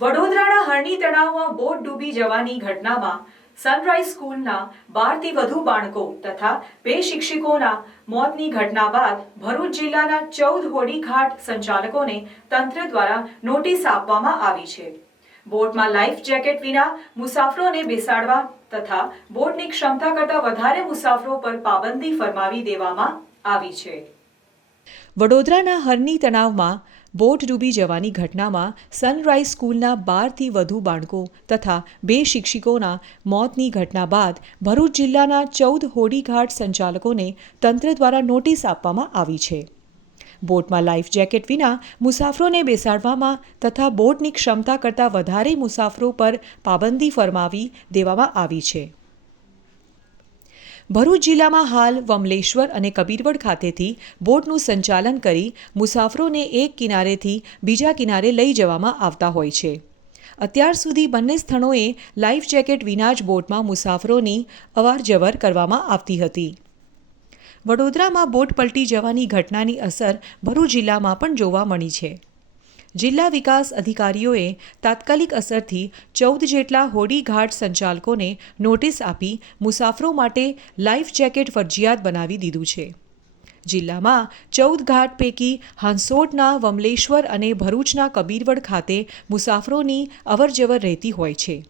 વડોદરાના હરણી તળાવમાં બોટ ડૂબી જવાની ઘટનામાં સનરાઈઝ સ્કૂલના 12થી વધુ બાળકો તથા 2 શિક્ષકોના મોતની ઘટના બાદ ભરૂચ જિલ્લાના 14 હોડીઘાટ સંચાલકોને તંત્ર દ્વારા નોટિસ આપવામાં આવી છે। બોટમાં લાઈફ જેકેટ વિના મુસાફરોને બેસાડવા તથા બોટની ક્ષમતા કરતાં વધારે મુસાફરો પર પાબંદી ફરમાવી દેવામાં આવી છે। વડોદરાના હરણી તળાવમાં બોટ ડૂબી જવાની ઘટનામાં સનરાઈઝ સ્કૂલના 12થી વધુ બાળકો તથા 2 શિક્ષકોના મોતની ઘટના બાદ ભરૂચ જિલ્લાના 14 હોડીઘાટ સંચાલકોને તંત્ર દ્વારા નોટિસ આપવામાં આવી છે। બોટમાં લાઈફ જેકેટ વિના મુસાફરોને બેસાડવામાં તથા બોટની ક્ષમતા કરતાં વધારે મુસાફરો પર પાબંદી ફરમાવી દેવામાં આવી છે। ભરૂચ જિલ્લામાં હાલ વમલેશ્વર અને કબીરવડ ખાતેથી બોટનું સંચાલન કરી મુસાફરોને એક કિનારેથી બીજા કિનારે લઈ જવામાં આવતા હોય છે। અત્યાર સુધી બંને સ્થળોએ લાઈફ જેકેટ વિના જ બોટમાં મુસાફરોની અવરજવર કરવામાં આવતી હતી। વડોદરામાં બોટ પલટી જવાની ઘટનાની અસર ભરૂચ જિલ્લામાં પણ જોવા મળી છે। જિલ્લા વિકાસ અધિકારીઓએ તાત્કાલિક અસરથી 14 જેટલા હોડીઘાટ સંચાલકોને નોટિસ આપી મુસાફરો માટે લાઈફ જેકેટ ફરજિયાત બનાવી દીધું છે। જિલ્લામાં 14 ઘાટ પૈકી હાંસોટના વમલેશ્વર અને ભરૂચના કબીરવડ ખાતે મુસાફરોની અવરજવર રહેતી હોય છે।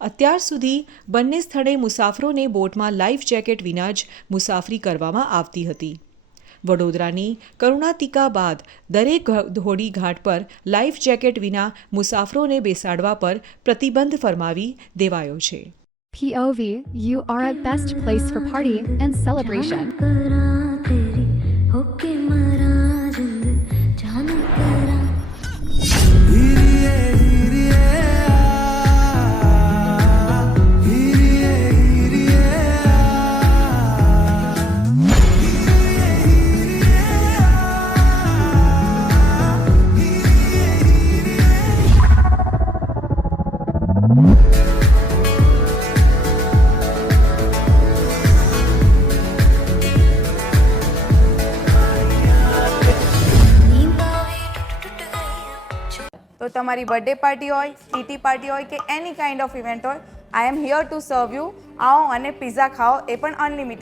અત્યાર સુધી બંને સ્થળે મુસાફરોને બોટમાં લાઈફ જેકેટ વિના જ મુસાફરી કરવામાં આવતી હતી। વડોદરાની કરુણાતિકા બાદ દરેક હોડીઘાટ પર લાઈફ જેકેટ વિના મુસાફરોને બેસાડવા પર પ્રતિબંધ ફરમાવી દેવાયો છે। POV, you are at best place for party and celebration. તો તમારી બર્થડે પાર્ટી હોય, ટીટી પાર્ટી હોય કે એની કાઇન્ડ ઓફ ઇવેન્ટ હોય, I am here to serve you. આવો અને પિઝા ખાઓ, એ પણ અનલિમિટેડ।